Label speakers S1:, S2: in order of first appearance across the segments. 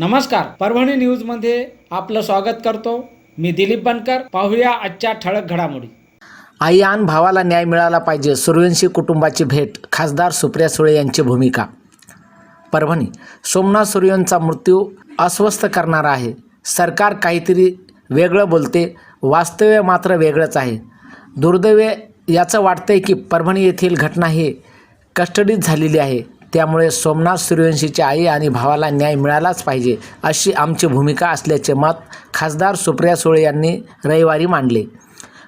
S1: नमस्कार परभणी न्यूजमध्ये आपलं स्वागत करतो. मी दिलीप बनकर पाहूया आजच्या ठळक घडामोडी.
S2: आई आन भावाला न्याय मिळाला पाहिजे सूर्यवंशी कुटुंबाची भेट खासदार सुप्रिया सुळे यांची भूमिका. परभणी सोमनाथ सूर्यवंचा मृत्यू अस्वस्थ करणारा आहे. सरकार काहीतरी वेगळं बोलते वास्तव्य मात्र वेगळंच आहे. दुर्दैव याचं वाटतंय की परभणी येथील घटना ही कस्टडीत झालेली आहे. त्यामुळे सोमनाथ सूर्यवंशीची आई आणि भावाला न्याय मिळालाच पाहिजे अशी आमची भूमिका असल्याचे मत खासदार सुप्रिया सुळे यांनी रविवारी मांडले.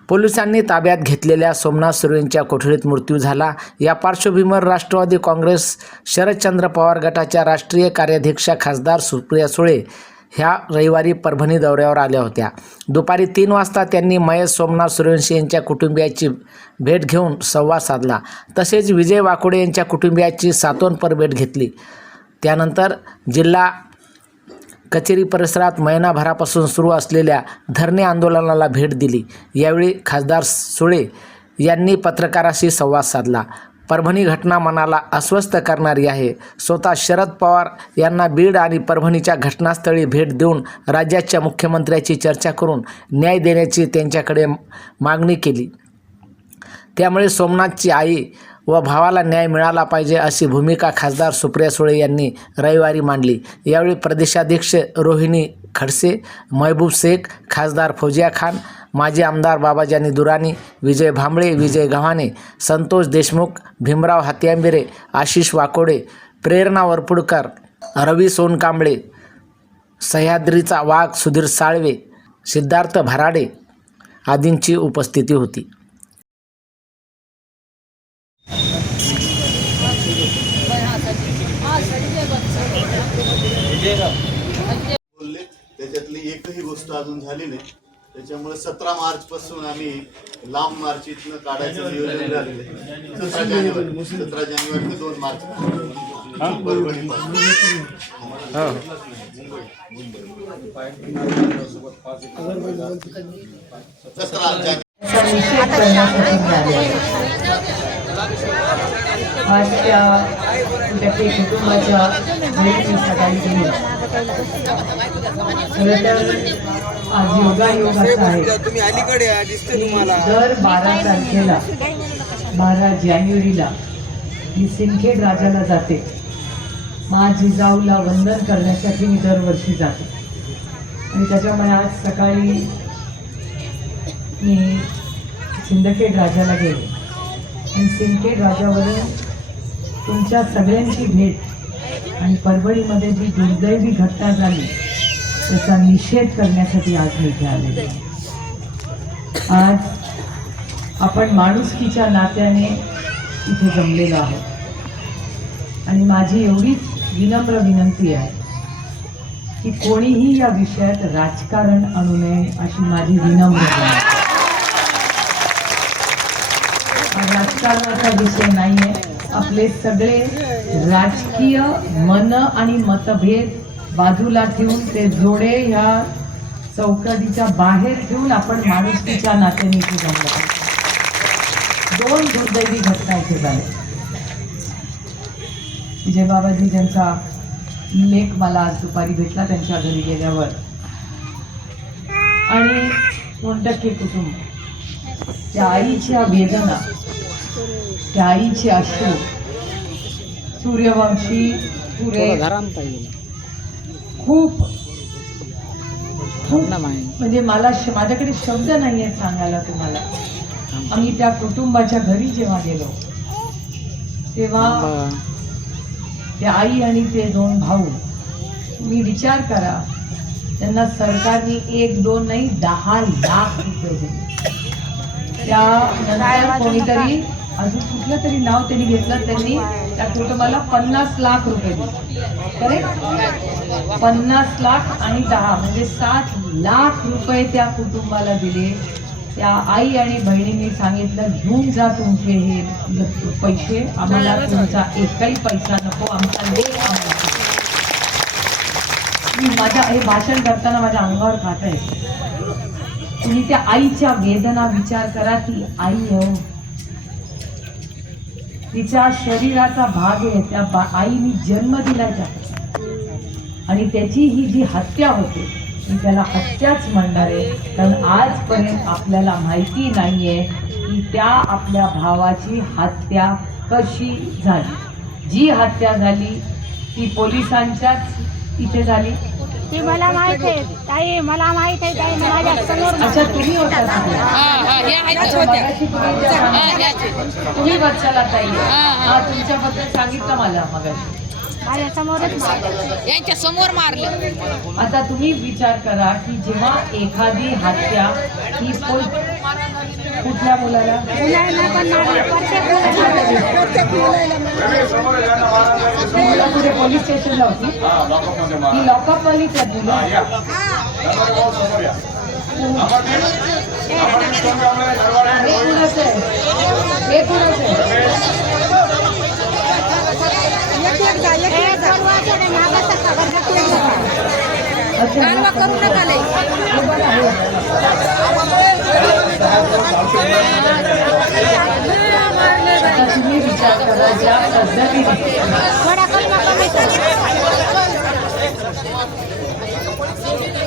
S2: पोलिसांनी ताब्यात घेतलेल्या सोमनाथ सुर्वेंच्या कोठडीत मृत्यू झाला. या पार्श्वभूमीवर राष्ट्रवादी काँग्रेस शरदचंद्र पवार गटाच्या राष्ट्रीय कार्याध्यक्षा खासदार सुप्रिया सुळे ह्या रविवारी परभणी दौऱ्यावर आल्या होत्या. दुपारी तीन वाजता त्यांनी महेश सोमनाथ सूर्यवंशी यांच्या कुटुंबियाची भेट घेऊन संवाद साधला. तसेच विजय वाकोडे यांच्या कुटुंबियाची सातोनपर भेट घेतली. त्यानंतर जिल्हा कचेरी परिसरात महिनाभरापासून सुरू असलेल्या धरणे आंदोलनाला भेट दिली. यावेळी खासदार सुळे यांनी पत्रकाराशी संवाद साधला. परभणी घटना मनाला अस्वस्थ करणारी आहे. स्वतः शरद पवार यांना बीड आणि परभणीच्या घटनास्थळी भेट देऊन राज्याच्या मुख्यमंत्र्याची चर्चा करून न्याय देण्याची त्यांच्याकडे मागणी केली. त्यामुळे सोमनाथची आई व भावाला न्याय मिळाला पाहिजे अशी भूमिका खासदार सुप्रिया सुळे यांनी रविवारी मांडली. यावेळी प्रदेशाध्यक्ष रोहिणी खडसे महबूब शेख खासदार फौजिया खान माजी आमदार बाबाजानी दुरानी विजय भांबळे विजय गव्हाणे संतोष देशमुख भीमराव हातियांबिरे आशिष वाकोडे प्रेरणा वरपुडकर रवी सोनकांबळे सह्याद्रीचा वाघ सुधीर साळवे सिद्धार्थ भराडे आदींची उपस्थिती होती
S3: बोलले एकही गोष्ट अजून झाली नाही. त्याच्यामुळे सतरा मार्च पासून आम्ही लांब मार्च इथनं काढायचं नियोजन झालेलं आहे. सतरा जानेवारी. सतरा जानेवारी ते दोन मार्च. सतरा जानेवारी.
S4: आज त्या खरं तर आज आहे.
S5: तुम्ही अलीकडे दिसते तुम्हाला
S4: दर बारा तारखेला बारा जानेवारीला मी सिंदखेड राजाला जाते. मा जिजाऊला वंदन करण्यासाठी मी दरवर्षी जाते. आणि त्याच्यामुळे आज सकाळी मी सिंदखेड राजाला गेले. आणि सिंदखेड राजावरून तुमच्या सगळ्यांची भेट आणि परभणीमध्ये जी दुर्दैवी घटना झाली त्याचा निषेध करण्यासाठी आज मी इथे आले आज आपण माणुसकीच्या नात्याने इथे जमलेलो आहोत. आणि माझी एवढीच विनम्र विनंती आहे की कोणीही या विषयात राजकारण आणू नये अशी माझी विनम्र राजकारणाचा विषय नाहीये. आपले सगळे राजकीय मन आणि मतभेद बाजूला ठेवून ते जोडे ह्या चौकटीच्या बाहेर ठेवून आपण माणुसकीच्या नात्याने इथे जमलो दोन दुर्दैवी घटना इथे झाल्या. विजय बाबाजी ज्यांचा लेख मला आज दुपारी भेटला त्यांच्या घरी गेल्यावर. आणि कोणटक्के कुटुंब? त्या आईच्या वेदना त्या आईचे अश्रू सूर्यवंशी पुरे खूप म्हणजे मला माझ्याकडे शब्द नाही आहेत सांगायला तुम्हाला. आम्ही त्या कुटुंबाच्या घरी जेव्हा गेलो तेव्हा त्या आई आणि ते दोन भाऊ तुम्ही विचार करा त्यांना सरकारने एक दोन नाही दहा लाख रुपये दिले. त्यानंतर कोणीतरी अजून कुठलं तरी नाव त्यांनी घेतलं त्यांनी त्या कुटुंबाला पन्नास लाख रुपये दिले. करेक्ट पन्नास लाख आणि दहा म्हणजे सात लाख रुपये त्या कुटुंबाला दिले. त्या आई आणि बहिणींनी सांगितलं घेऊन जा तुमचे हे पैसे आम्हाला तुमचा एकही पैसा नको आमचा. मी माझ्या हे भाषण करताना माझ्या अंगावर खात आहे. तुम्ही त्या आईच्या वेदना विचार करा ती आई हो तिच्या शरीराचा भाग आहे त्या बा- आईनी जन्म दिला त्या आणि त्याची ही जी हत्या होते ती त्याला हत्याच म्हणणार. आहे कारण आजपर्यंत आपल्याला माहिती नाही आहे की त्या आपल्या भावाची हत्या कशी झाली. जी हत्या झाली ती पोलिसांच्याच इथे झाली.
S5: ती मला माहीत आहे. ताई मला माहीत आहे ताई माझ्यासमोर
S4: अच्छा तुम्ही होता तुम्ही ताई. हा तुमच्याबद्दल सांगितलं मला
S5: समोरच
S6: यांच्या समोर मारलं.
S4: आता तुम्ही विचार करा की जेव्हा एखादी हत्या ही कुठल्या मुलाला? ती कुठे पोलीस स्टेशनला होती? ही लॉकअप वालीच आहेत मुलं हे कुणाचं आहे हे कुणाचं आहे
S5: एक दरवाजा आणि मागाचा खबर
S4: अच्छा
S6: कालवा करू नका लई
S4: हे बघा, हे बघा. आता तुम्ही विचार करा ज्या पद्धतीने
S5: थोडा कलमा कमी कर.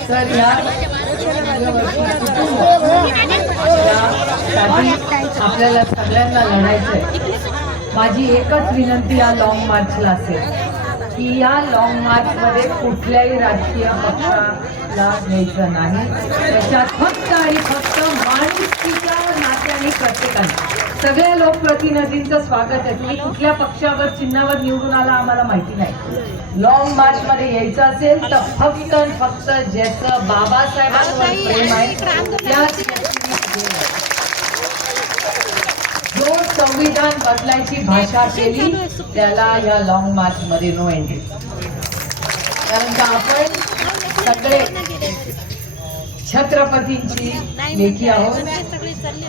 S4: तर या यासाठी आपल्याला सगळ्यांना लढायचंय माझी एकच विनंती या लॉंग मार्चला असेल की या लॉंग मार्चमध्ये कुठल्याही राजकीय पक्षाला घ्यायचं नाही. त्याच्यात फक्त आणि फक्त माणुसकीच्या नात्याने प्रत्येकाने. सगळ्या लोकप्रतिनिधींचं स्वागत आहे. तुम्ही कुठल्या पक्षावर चिन्हावर निवडून आला आम्हाला माहिती नाही. लॉंग मार्च मध्ये यायचं असेल तर फक्त फक्त ज्याचं बाबासाहेबांवर प्रेम आहे त्याच व्यक्तीने जो संविधान बदलायची भाषा केली त्याला या लॉंग मार्च मध्ये नो एंट्री कारण का आपण सगळे छत्रपतींची लेखी आहोत.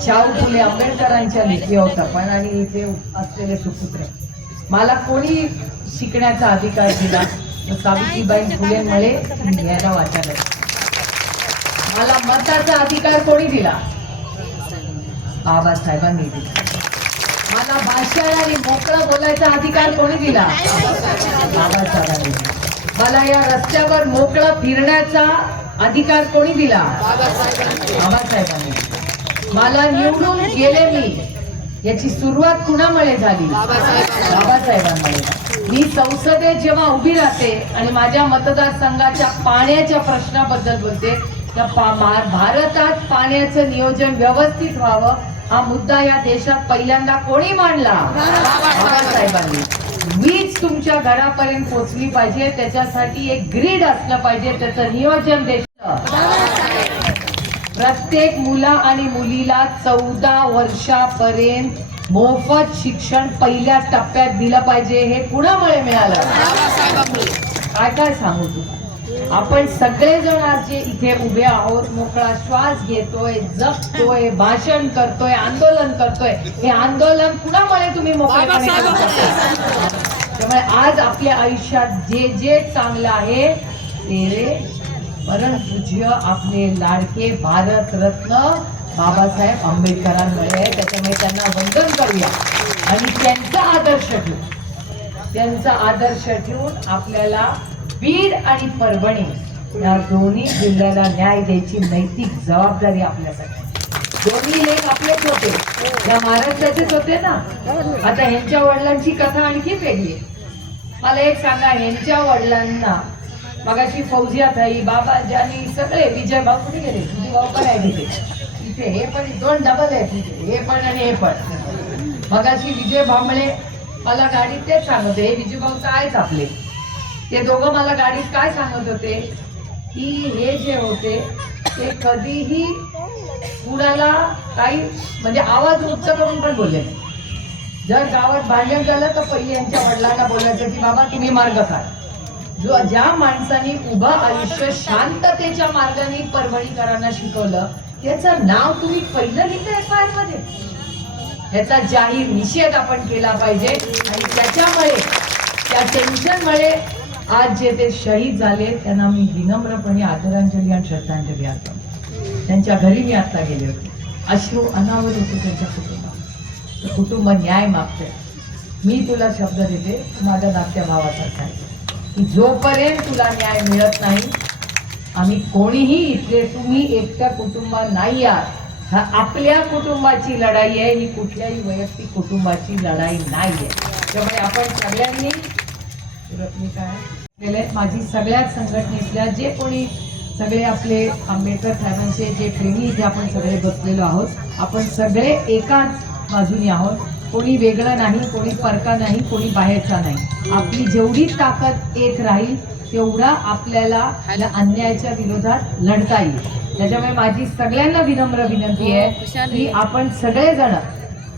S4: शाहू फुले आंबेडकरांच्या लेखी आहोत आपण आणि इथे असलेले सुपुत्र. मला कोणी शिकण्याचा अधिकार दिला? तर सावित्रीबाई फुलेंमुळे मी यायला वाचायला मला मताचा अधिकार कोणी दिला? बाबासाहेबांनी दिला. मला मोकळं बोलायचा अधिकार कोणी दिला? बाबासाहेबांनी. मला या रस्त्यावर मोकळं फिरण्याचा अधिकार कोणी दिला? बाबासाहेबांनी. मला निवडून गेले मी. याची सुरुवात कुणामुळे झाली? बाबासाहेबांमुळे. मी संसदेत जेव्हा उभी राहते आणि माझ्या मतदारसंघाच्या पाण्याच्या प्रश्नाबद्दल बोलते तर भारतात पाण्याचं नियोजन व्यवस्थित व्हावं हा मुद्दा या देशात पहिल्यांदा कोणी मांडला? बाबासाहेबांनी. वीज तुमच्या घरापर्यंत पोहोचली पाहिजे त्याच्यासाठी एक ग्रीड असलं पाहिजे त्याचं नियोजन देश. प्रत्येक मुला आणि मुलीला चौदा वर्षापर्यंत मोफत शिक्षण पहिल्या टप्प्यात दिलं पाहिजे हे कुणामुळे मिळालं. काय काय सांगू तुला? आपण सगळेजण आज जे इथे उभे आहोत मोकळा श्वास घेतोय जगतोय भाषण करतोय आंदोलन करतोय हे आंदोलन कुणामुळे तुम्ही मोकळेपणे? त्यामुळे आज आपल्या आयुष्यात जे जे चांगलं आहे ते परमपूज्य आपले लाडके भारत रत्न बाबासाहेब आंबेडकरांमुळे आहे. त्याच्यामुळे त्यांना वंदन करूया. आणि त्यांचा आदर्श घेऊ त्यांचा आदर्श ठेवून आपल्याला बीड आणि परभणी या दोन्ही जिल्ह्याला न्याय द्यायची नैतिक जबाबदारी आपल्यासाठी. दोन्ही लेख आपलेच होते. या महाराष्ट्राचेच होते ना? आता ह्यांच्या वडिलांची कथा आणखी वेगळी मला एक सांगा ह्यांच्या वडिलांना मगाशी फौजिया थाई बाबा जानी सगळे विजय भाऊ कुठे गेले? तुझे भाऊ पण आहे तिथे. इथे हे पण दोन डबल आहेत तिथे. हे पण आणि हे पण. मगाशी विजय भांबळे मला गाडीत तेच सांगत होते हे विजय भाऊ तर आहेच आपले. ते दोघं मला गाडीत काय सांगत होते? की हे जे होते ते कधीही कुणाला काही म्हणजे आवाज उच्च करून पण बोलले जर गावात भांडण झालं तर पहिले यांच्या वडिलांना बोलायचं की बाबा तुम्ही मार्ग काढ. जो ज्या माणसाने उभं आयुष्य शांततेच्या मार्गाने परभणीकरांना शिकवलं त्याचं नाव तुम्ही पहिलं लिहिलं एफ आयमध्ये याचा जाहीर निषेध आपण केला पाहिजे. आणि त्याच्यामुळे त्या टेन्शनमुळे आज जे ते शहीद झाले त्यांना मी विनम्रपणे आदरांजली आणि श्रद्धांजली अर्पण त्यांच्या घरी मी आता गेले होते. अश्रू अनावर होते त्यांच्या कुटुंबात. तर कुटुंब न्याय मागतंय. मी तुला शब्द देते माझ्या धाकट्या भावासारखा आहे. की जोपर्यंत तुला न्याय मिळत नाही आम्ही कोणीही इथले तुम्ही एकट्या कुटुंबात नाही आहात. हा आपल्या कुटुंबाची लढाई आहे ही कुठल्याही वैयक्तिक कुटुंबाची लढाई नाही आहे त्यामुळे आपण सगळ्यांनी केलंय माझी सगळ्याच संघटनेतल्या जे कोणी सगळे आपले आंबेडकर साहेबांचे जे प्रेमी इथे आपण सगळे बसलेलो आहोत आपण सगळे एकाच बाजूनी आहोत. कोणी वेगळं नाही कोणी परका नाही कोणी बाहेरचा नाही. आपली जेवढी ताकद एक राहील तेवढा आपल्याला या अन्यायाच्या विरोधात लढता येईल. त्याच्यामुळे माझी सगळ्यांना विनम्र विनंती आहे की आपण सगळेजण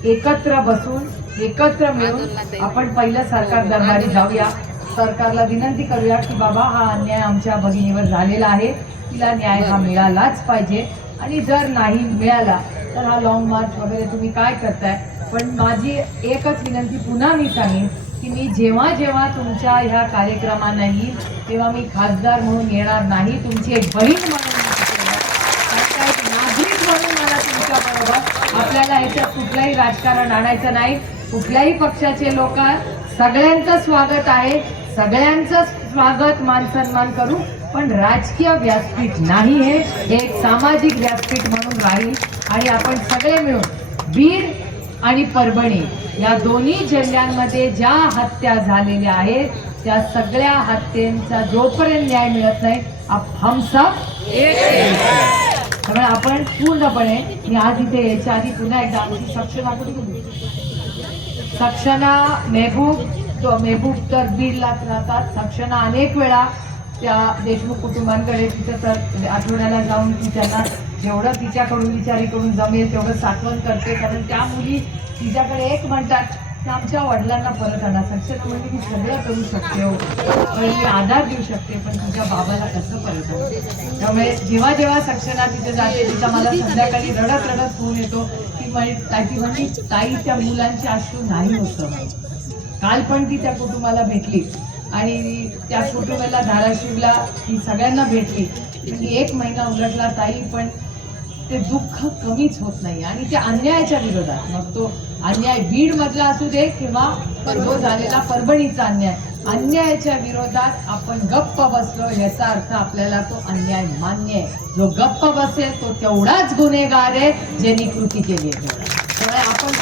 S4: एकत्र बसून एकत्र मिळून आपण पहिलं सरकार दरबारी जाऊया. सरकारला विनंती करूया की बाबा हा अन्याय आमच्या भगिनीवर झालेला आहे. तिला न्याय हा मिळालाच पाहिजे. आणि जर नाही मिळाला तर हा लॉंग मार्च वगैरे तुम्ही काय करताय? पण माझी एकच विनंती पुन्हा मी सांगेन की मी जेव्हा जेव्हा तुमच्या ह्या कार्यक्रमांना येईल तेव्हा मी खासदार म्हणून येणार नाही तुमची एक बहीण म्हणून नागरिक म्हणून मला तुमच्या बरोबर. आपल्याला ह्याच्यात कुठलंही राजकारण आणायचं नाही. कुठल्याही पक्षाचे लोक सगळ्यांचं स्वागत आहे. सगळ्यांचं स्वागत मान सन्मान करू. पण राजकीय व्यासपीठ नाही हे एक सामाजिक व्यासपीठ म्हणून राहील. आणि आपण सगळे मिळून बीड आणि परभणी या दोन्ही जिल्ह्यांमध्ये ज्या हत्या झालेल्या आहेत त्या सगळ्या हत्येंचा जोपर्यंत न्याय मिळत नाही आप- हम सब त्यामुळे आपण पूर्णपणे मी आज इथे याच्या आधी पुन्हा एकदा आमची सक्षमा कुठे गेली? सक्षना मेहबूब मेहबूब तर बीडलाच राहतात. साक्षांना अनेक वेळा त्या देशमुख कुटुंबांकडे तिथं तर म्हणजे आठवड्याला जाऊन ती त्यांना जेवढं तिच्याकडून विचारीकडून जमेल तेवढं साठवण करते. कारण त्या मुली तिच्याकडे एक म्हणतात आमच्या वडिलांना परत आणा. साक्षांना म्हणजे मी सगळं करू शकते हो. पण मी आधार देऊ शकते पण तुझ्या बाबाला कसं परत आणू? त्यामुळे जेव्हा जेव्हा साक्षांना तिथे जाते तिचा मला संध्याकाळी रडत रडत फोन येतो. की म्हणे ताई म्हणजे ताई त्या मुलांचे अश्रू नाही होतं. काल पण ती त्या कुटुंबाला भेटली. आणि त्या कुटुंबाला धाराशिवला ती सगळ्यांना भेटली. म्हणजे एक महिना उलटला ताई पण ते दुःख कमीच होत नाही. आणि त्या अन्यायाच्या विरोधात. मग तो अन्याय बीड मधला असू दे किंवा जो झालेला परभणीचा अन्याय अन्यायाच्या विरोधात आपण गप्प बसलो याचा अर्थ आपल्याला तो अन्याय मान्य आहे. जो गप्प बसेल तो तेवढाच गुन्हेगार आहे ज्यांनी कृती केली आहे.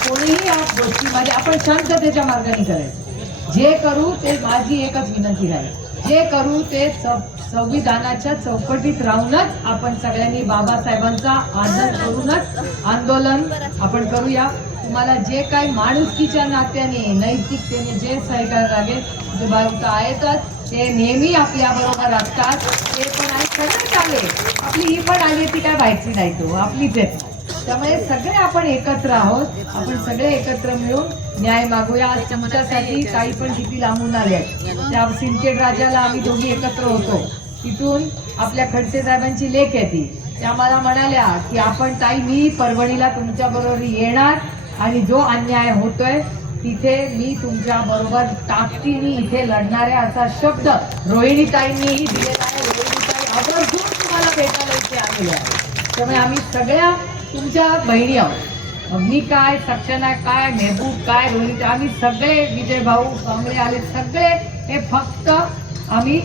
S4: कोणीही या गोष्टीमध्ये आपण शांततेच्या मार्गाने करायचं. जे करू ते माझी एकच विनंती राहील. जे करू ते स- संविधानाच्या चौकटीत राहूनच आपण सगळ्यांनी बाबासाहेबांचा आदर करूनच आंदोलन आपण करूया. तुम्हाला जे काही माणुसकीच्या नात्याने नैतिकतेने जे सहकार्य लागेल जे बाबा आहेतच ते नेहमी आपल्याबरोबर असतात ते पण आहे सगळेच आले आपली ही पण आली ती काय व्हायची नाही तो. आपलीच आहे. त्यामुळे सगळे आपण एकत्र आहोत. आपण सगळे एकत्र मिळून न्याय मागूया. आज तुमच्यासाठी काही पण किती लांबून आले. त्या सिंदखेड राजाला आम्ही दोघी एकत्र होतो. तिथून आपल्या खडसे साहेबांची लेख आहे ती त्या मला म्हणाल्या की आपण ताई मी परभणीला तुमच्या बरोबर येणार आणि जो अन्याय होतोय तिथे मी तुमच्या बरोबर ताकदीने इथे लढणार आहे असा शब्द रोहिणीताईंनीही दिलेला आहे. रोहिणीताई आवर्जून तुम्हाला भेटायला इथे आलेल्या आहे त्यामुळे आम्ही सगळ्या तुमच्या बहिणी आहोत. मी काय सक्षना काय मेहबूब काय रोहित आम्ही सगळे विजय भाऊ कांबळे आले सगळे हे फक्त आम्ही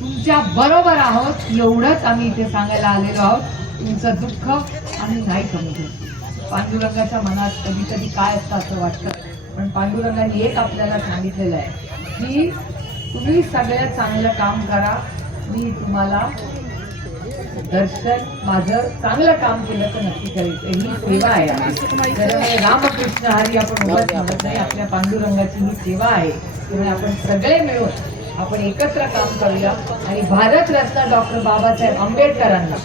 S4: तुमच्या बरोबर आहोत एवढंच आम्ही इथे सांगायला आलेलो आहोत. तुमचं दुःख आम्ही नाही कमी करू. पांडुरंगाच्या मनात कधी कधी काय असतं असं वाटतं पण पांडुरंगाने एक आपल्याला सांगितलेलं आहे की तुम्ही सगळ्यात चांगलं काम करा मी तुम्हाला दर्शन माझं चांगलं काम केलं तर नक्की करायचं ही सेवा आहे. आपली. त्याच्यामुळे रामकृष्ण हरी आपण उगाच म्हणत नाही आपल्या पांडुरंगाची ही सेवा आहे. त्यामुळे आपण सगळे मिळून आपण एकत्र काम करूया. आणि भारतरत्न डॉक्टर बाबासाहेब आंबेडकरांना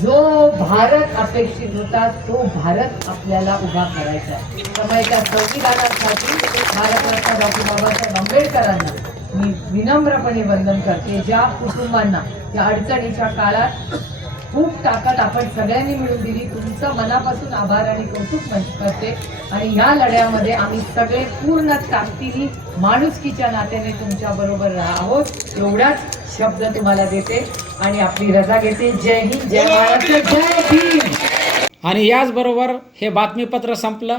S4: जो भारत अपेक्षित होता तो भारत आपल्याला उभा करायचा त्यामुळे त्या संविधानासाठी भारतरत्न डॉक्टर बाबासाहेब आंबेडकरांना मी विनम्रपणे वंदन करते. ज्या कुटुंबांना या अडचणीच्या काळात खूप ताकद आपण सगळ्यांनी मिळून दिली तुमचं मनापासून आभार आणि कौतुक करते. आणि या लढ्यामध्ये आम्ही सगळे पूर्ण ताकदीने माणुसकीच्या नात्याने तुमच्या बरोबर आहोत एवढाच शब्द तुम्हाला देते आणि आपली रजा घेते. जय हिंद जय महाराष्ट्र जय भीम.
S1: आणि याचबरोबर हे बातमीपत्र संपलं.